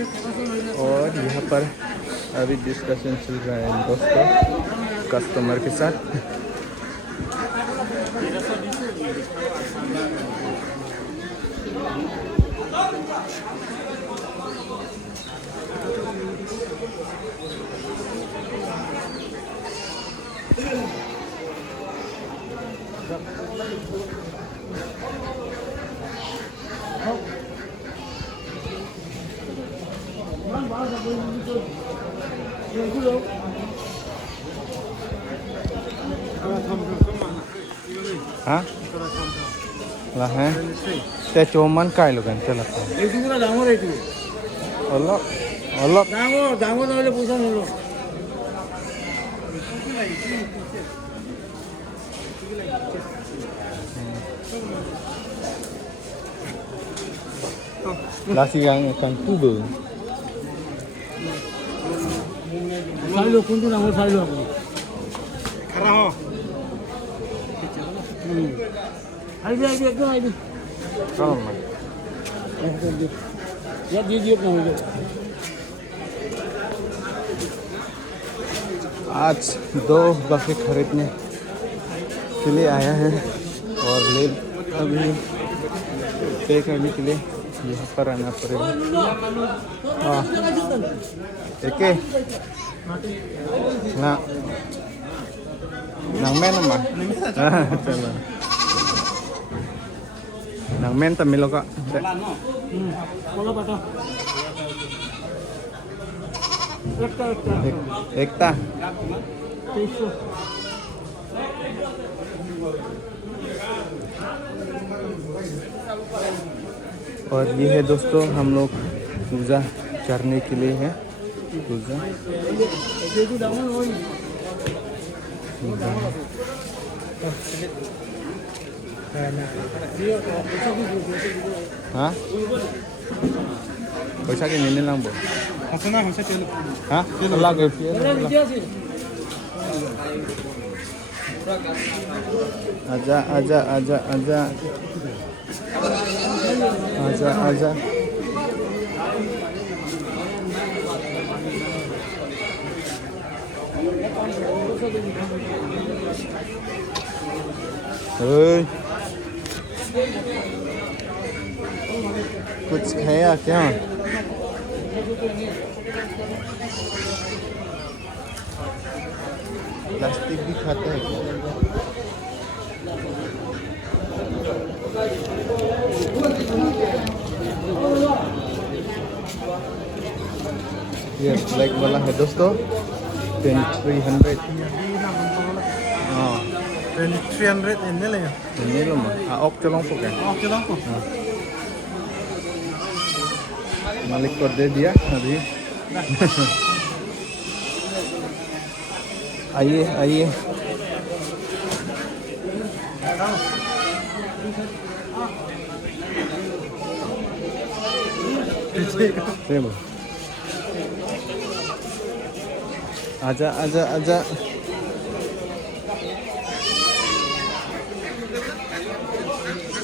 और यहाँ पर अभी डिस्कशन चल रहा है दोस्तों कस्टमर के साथ। हाँ lah teh cuman kai lo kan celak itu kan damor itu Allah Allah damor oleh puasa nolo nasi yang tubuh sailo kuntu damor sailo khara ho आइए कौन यार दीजिए अपना मुझे आज 2 बकरे खरीदने के लिए आया है और ले अभी पे करने के लिए यहाँ पर आना पड़ेगा। हाँ एक ना nangmen mah coba nangmen tamil kok ekta और ये है दोस्तों हम लोग पूजा करने के लिए है पूजा हाँ पैसा के नहीं लांग बो हाँ लागे आजा आजा आजा आजा आजा आजा कुछ खाया क्या प्लास्टिक भी खाता है क्या ये ब्लैक वाला है दोस्तों 2300 2300 ini lah ya ini loh mah ok celongpok ya मालिक को दे दिया अभी आइए आइए आजा आजा आजा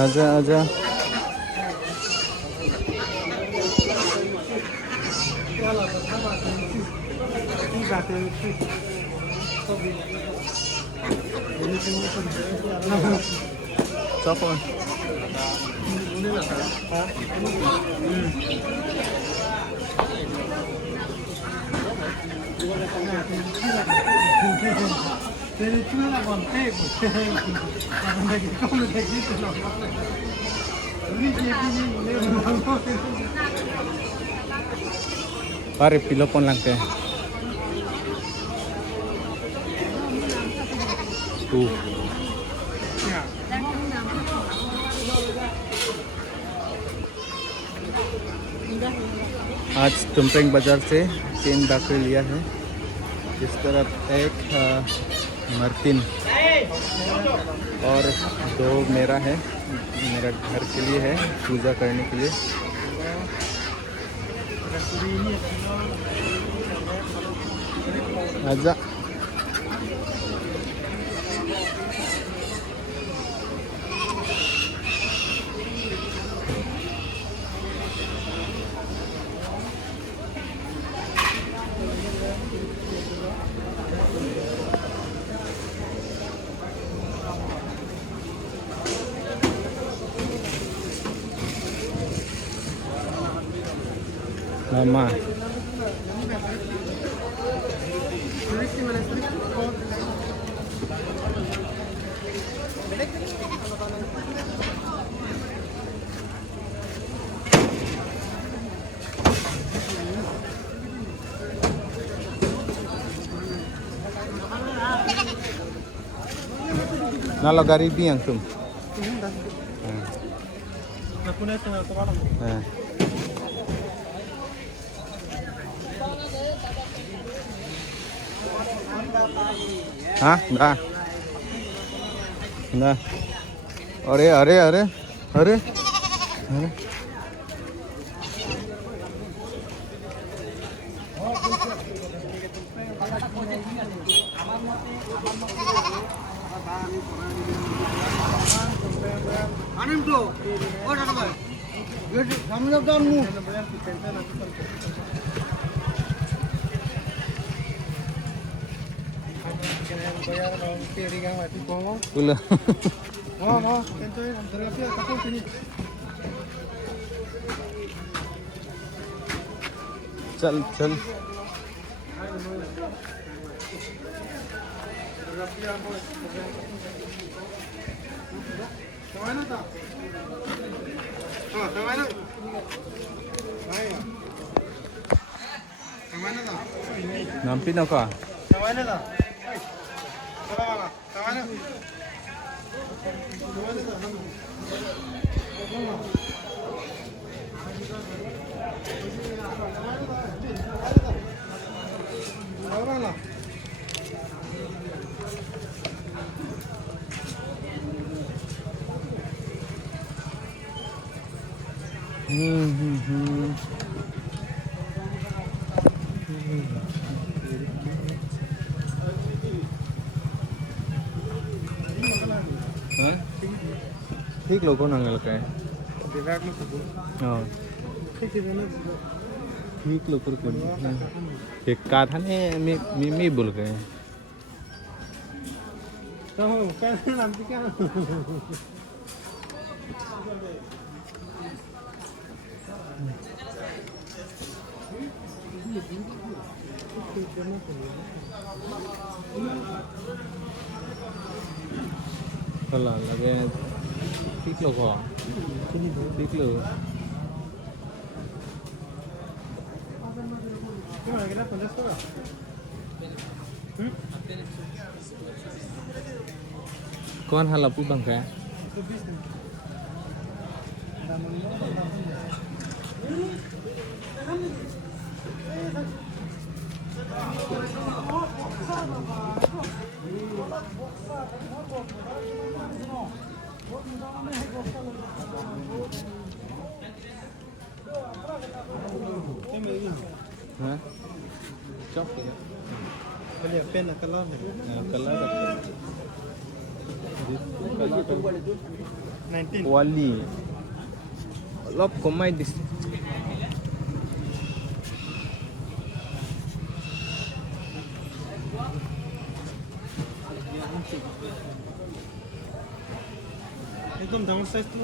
आजा आजा Siapa? Pare pilopon lang kayo. आज टुमपेंग बाजार से 3 बकरे लिया है। इस तरफ एक मर्तिन और 2 मेरा है, मेरा घर के लिए है, पूजा करने के लिए। आजा Mama. Nalo garibi yang tum. हाँ ना ना अरे अरे अरे अरे अरे Anim tu, oh dah apa? Kami dah tahu. Pula. Oh, itu yang terapi aku sini. चल चल Kemana tak? Oh, kemana? Ayo. Kemana tak? nampi na ka Kemana tak? Kemana? Kemana? Kemana? ठीक लोगों नंगल का है Dirak mu sebut. हाँ ठीक है ना. ठीक लोगों को एक कार ने मी बोल गए Tahu kan nanti kan. Kalau lagi ठीक लोगों ठीक लोग Gimana kita 50 tu? कौन हाल अपू बंक है हाँ चौक Boleh pen nak keluar ni. Colour 19. Wali lop komai dis एकदम down size tu.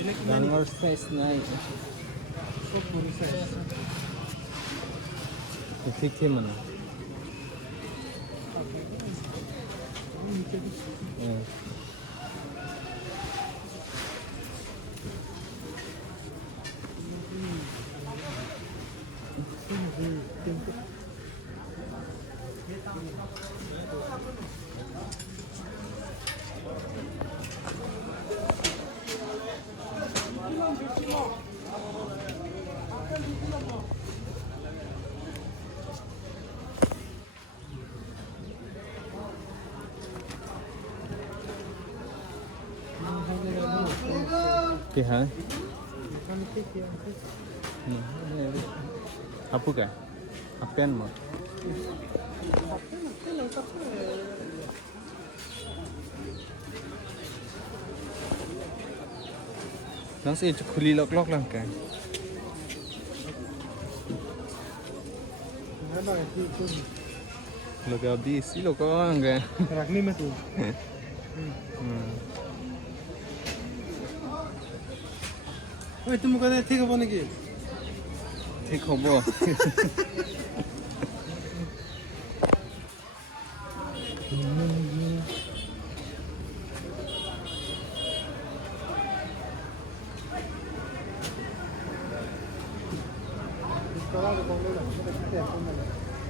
Ini Bangor size naik so full size. ठीक है mana Oke, ha? Apa kan? Apaan mau? Nasi itu kuli lok lang kan? Lo gabi si lo kan kan? Ragni में tu. Oh itu muka dia tiga apa lagi? ঠিক হ'ব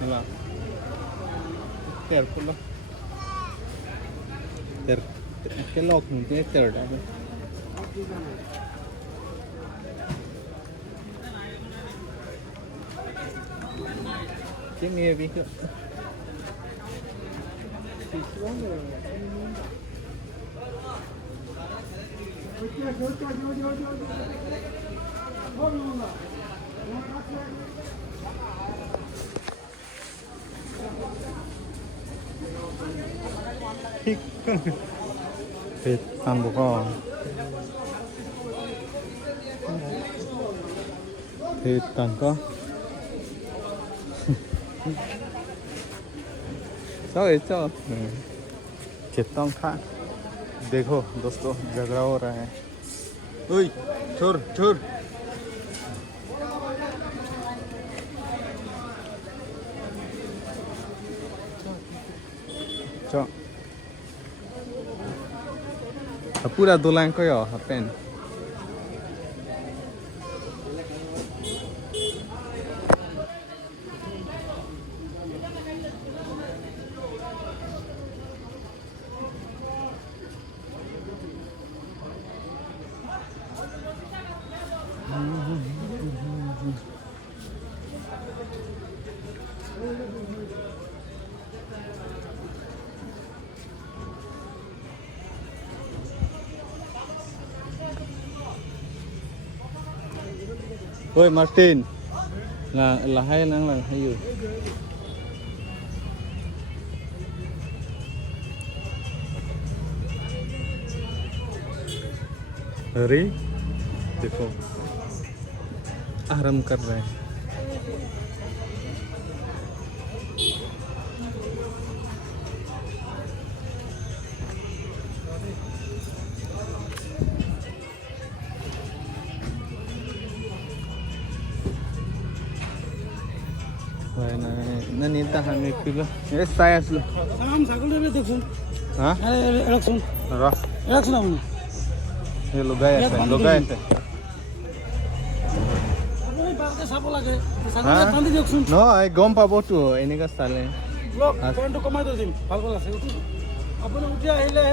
Hello. Terpulo. Cái lọc cái ter đó. Cái mía biết chưa? Thịt ăn bò kho thịt toàn có sao ऐसा चित्तों खा देखो दोस्तों झगड़ा हो रहा है ओए छोड़ छोड़ cho पूरा दुलान को यो pen Ôi Martin là hay năng là hay gì अरे देखो आराम कर रहे हैं Nanita kami kilo. Yes, saya sih. Salam sakul deh dekun. Hah? Election. Rah. Election apa? Ye logai ase, logai ase. Apa ini partai siapa lagi? Sakul tadi election. No, I gom pabo tu. Ini ka sale. Look, current to come out of him. Balkon lah. Apa ni utia hele?